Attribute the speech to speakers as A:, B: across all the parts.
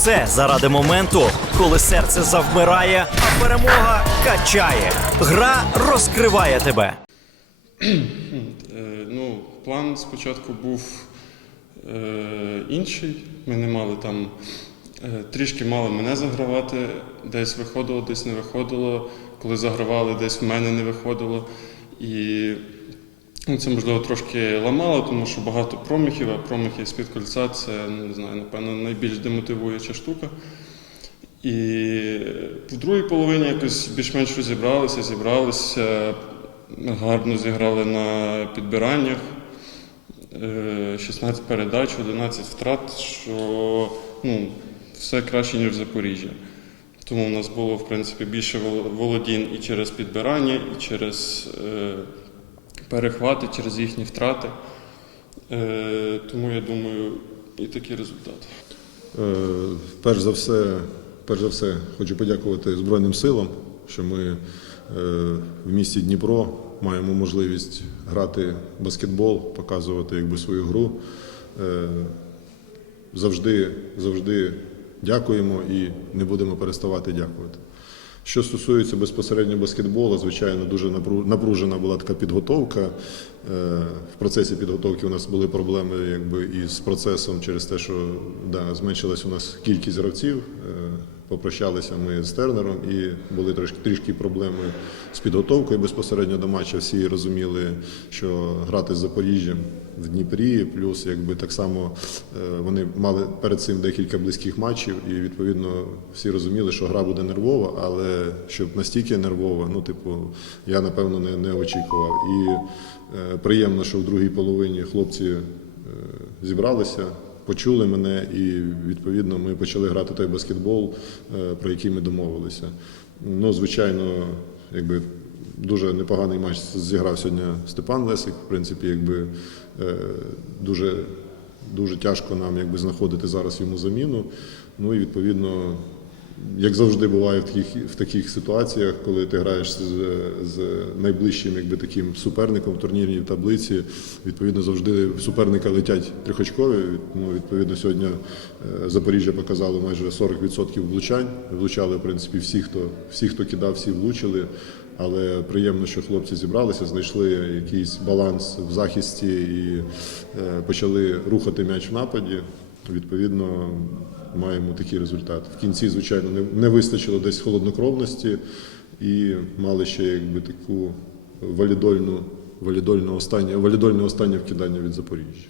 A: все заради моменту, коли серце завмирає, а перемога качає. Гра розкриває тебе.
B: Е, Ну, план спочатку був е, інший. Ми не мали там е, трішки мали мене загравати, десь виходило, десь не виходило. Коли загравали, десь в мене не виходило. І ну, це можливо трошки ламало, тому що багато промахів, а промахи з-під кольця це ну, не знаю, напевно, найбільш демотивуюча штука. І в другій половині якось більш-менш розібралися, зібралися, гарно зіграли на підбираннях. Е, 16 передач, 11 втрат, що ну, все краще, ніж в Запоріжжі. Тому в нас було, в принципі, більше вол- володінь і через підбирання, і через е, перехвати, через їхні втрати. Е, тому я думаю, і такий результат.
C: Е, Перш за все, перш за все, хочу подякувати Збройним силам, що ми е, в місті Дніпро маємо можливість грати баскетбол, показувати якби свою гру. Завжди, завжди дякуємо і не будемо переставати дякувати. Що стосується безпосередньо баскетболу, звичайно, дуже напру- напружена була така підготовка. Е, В процесі підготовки у нас були проблеми якби, із процесом через те, що да, зменшилась у нас кількість гравців. Попрощалися ми з Тернером і були трошки трішки проблеми з підготовкою безпосередньо до матчу. Всі розуміли, що грати з Запоріжжям в Дніпрі, плюс якби так само е, вони мали перед цим декілька близьких матчів, і відповідно всі розуміли, що гра буде нервова, але щоб настільки нервова, ну типу, я напевно не, не очікував. І е, приємно, що в другій половині хлопці е, зібралися. Почули мене, і відповідно ми почали грати той баскетбол, е, про який ми домовилися. Ну, звичайно, якби дуже непоганий матч зіграв сьогодні Степан Лесик. В принципі, якби е, дуже, дуже тяжко нам якби знаходити зараз йому заміну. Ну і відповідно, як завжди буває в таких, в таких ситуаціях, коли ти граєш з, з найближчим якби, таким суперником в турнірній таблиці, відповідно завжди в суперника летять трьохочкові. Ну, відповідно, сьогодні е, Запоріжжя показало майже 40% влучань. Влучали, в принципі, всі, хто, всі, хто кидав, всі влучили. Але приємно, що хлопці зібралися, знайшли якийсь баланс в захисті і е, почали рухати м'яч в нападі. Відповідно, маємо такий результат. В кінці, звичайно, не, вистачило десь холоднокровності і мали ще якби таку валідольну, валідольну останнє, валідольне останнє вкидання від Запоріжжя.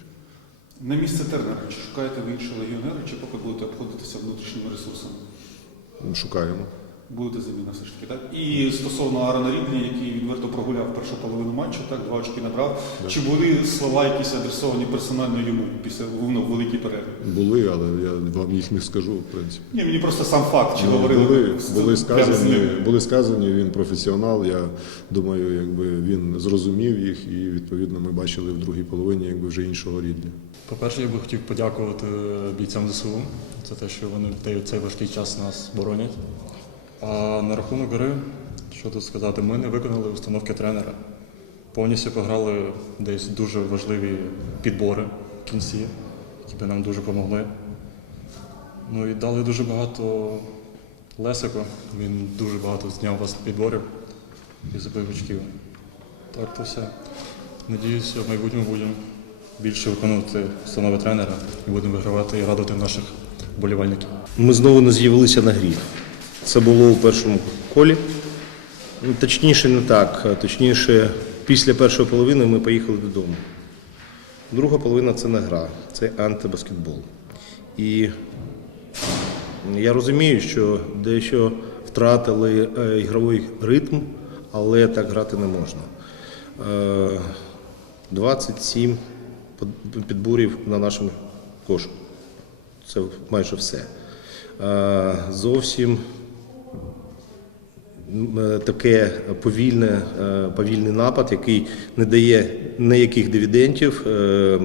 D: На місце Тернера, чи шукаєте ви іншого легіонера, чи поки будете обходитися внутрішніми ресурсами?
C: Шукаємо.
D: Будете заміна все ж таки, так? І стосовно Аарона Рідлі, який відверто прогуляв першу половину матчу, так, два очки набрав. Чи були слова якісь адресовані персонально йому після ну, великій перерви?
C: Були, але я вам їх не скажу, в принципі.
D: Ні, мені просто сам факт, чи
C: Ну,
D: говорили
C: були, були, сказані, були сказані, він професіонал. Я думаю, якби він зрозумів їх, і відповідно ми бачили в другій половині якби вже іншого рідня.
E: По-перше, я би хотів подякувати бійцям ЗСУ за те, що вони в цей важкий час нас боронять. А на рахунок гри, що тут сказати, ми не виконали установки тренера. Повністю пограли десь дуже важливі підбори в кінці, які би нам дуже допомогли. Ну і дали дуже багато Лесику. Він дуже багато зняв вас підборів і забив очків. Так то все. Надіюся, в майбутньому будемо більше виконувати установи тренера і будемо вигравати і радувати наших болівальників.
F: Ми знову не з'явилися на грі. Це було у першому колі. Ну, Точніше, не так. Точніше, після першої половини ми поїхали додому. Друга половина це не гра, це антибаскетбол. І я розумію, що дещо втратили е, ігровий ритм, але так грати не можна. Е, 27 под- підборів на нашому кошу. Це майже все. Е, Зовсім е, таке повільне, е, повільний напад, який не дає ніяких дивідендів. Е,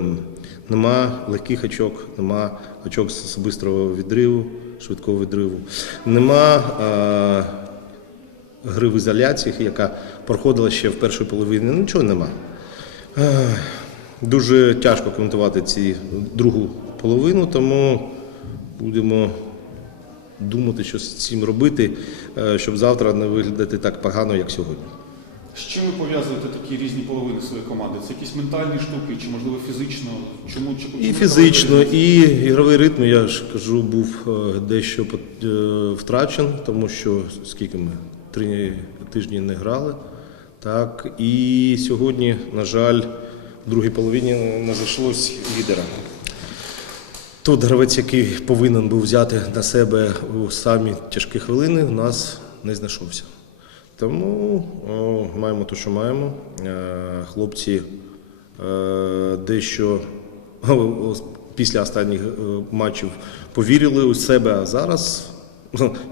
F: Нема легких очок, нема очок з бистрого відриву, швидкого відриву. Нема е, гри в ізоляціях, яка проходила ще в першій половині. Нічого нема. Е, Дуже тяжко коментувати ці другу половину, тому будемо думати, що з цим робити, е, щоб завтра не виглядати так погано, як сьогодні.
D: З чим ви пов'язуєте такі різні половини своєї команди? Це якісь ментальні штуки, чи можливо фізично? Чому чи
F: І фізично, і ігровий ритм, я ж кажу, був е, дещо е, втрачен, тому що скільки ми три тижні не грали. Так, і сьогодні, на жаль, в другій половині не зайшлось лідера. Тут гравець, який повинен був взяти на себе у самі тяжкі хвилини, у нас не знайшовся. Тому о, маємо те, що маємо. Е, Хлопці е, дещо після останніх е, матчів повірили у себе, а зараз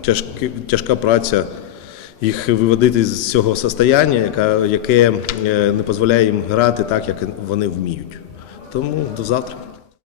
F: тяжкі, тяжка праця їх виводити з цього состояння, яке не дозволяє їм грати так, як вони вміють. Тому до завтра.